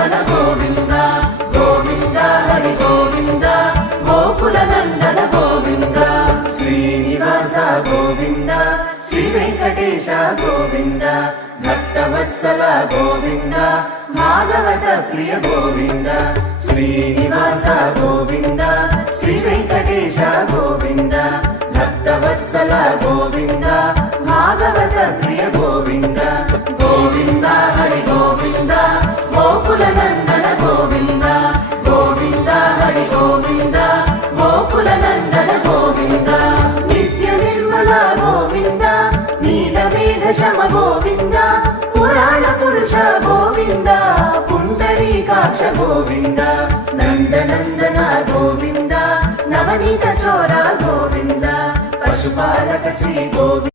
నందన గోవింద గోవింద హరి గోవింద గోకుల నందన గోవింద శ్రీనివాస గోవింద శ్రీ వెంకటేశ గోవింద భక్తవత్సల గోవింద భాగవత ప్రియ గోవింద శ్రీనివాస గోవింద శ్రీ వెంకటేశ గోవింద భక్తవత్సల గోవింద భాగవత ప్రియ గోవింద గోవింద హరి గోవింద గోకుల నందన గోవింద గోవింద హరి గోవింద గోకుల నందన గోవింద నిత్య నిర్మల గోవింద నీలమేఘ శమ గోవింద పురాణ పురుష గోవింద పుండరీకాక్ష గోవింద నందనందన గోవింద నవనీత చోర గోవింద పశుపాలక శ్రీ గోవింద